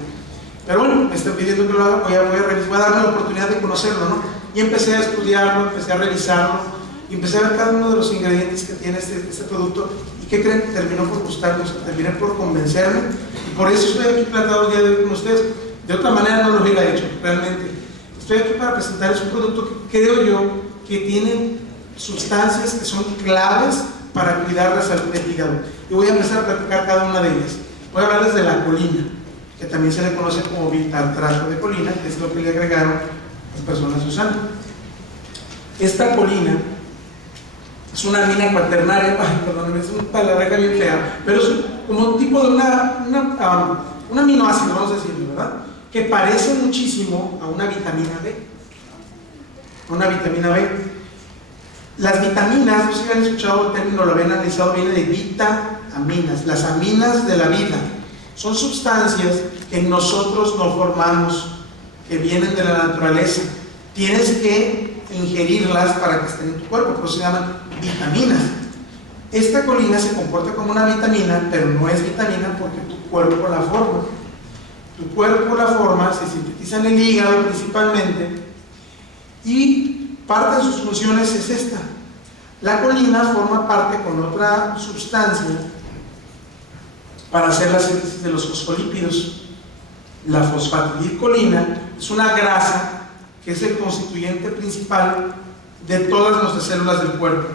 Pero bueno, me están pidiendo que lo haga, voy a darme la oportunidad de conocerlo, ¿no? Y empecé a estudiarlo, empecé a revisarlo, y empecé a ver cada uno de los ingredientes que tiene este producto. ¿Y qué creen? Terminó por gustarme, terminé por convencerme, y por eso estoy aquí plantado el día de hoy con ustedes. De otra manera no lo hubiera hecho, realmente. Estoy aquí para presentarles un producto que creo yo que tiene sustancias que son claves para cuidar la salud del hígado. Y voy a empezar a platicar cada una de ellas. Voy a hablarles de la colina, que también se le conoce como bitartrato de colina, que es lo que le agregaron las personas usando. Esta colina es una amina cuaternaria, perdón, es una palabra bien fea, pero es como un tipo de un aminoácido, vamos a decirlo, ¿verdad? Que parece muchísimo a una vitamina B. Una vitamina B. Las vitaminas, no sé si han escuchado el término, lo habían analizado, viene de vitaminas, las aminas de la vida. Son sustancias que nosotros no formamos, que vienen de la naturaleza. Tienes que ingerirlas para que estén en tu cuerpo, por eso se llaman vitaminas. Esta colina se comporta como una vitamina, pero no es vitamina porque tu cuerpo la forma. Tu cuerpo la forma, se sintetiza en el hígado principalmente, y parte de sus funciones es esta. La colina forma parte con otra sustancia para hacer la síntesis de los fosfolípidos. La fosfatidilcolina es una grasa que es el constituyente principal de todas nuestras células del cuerpo.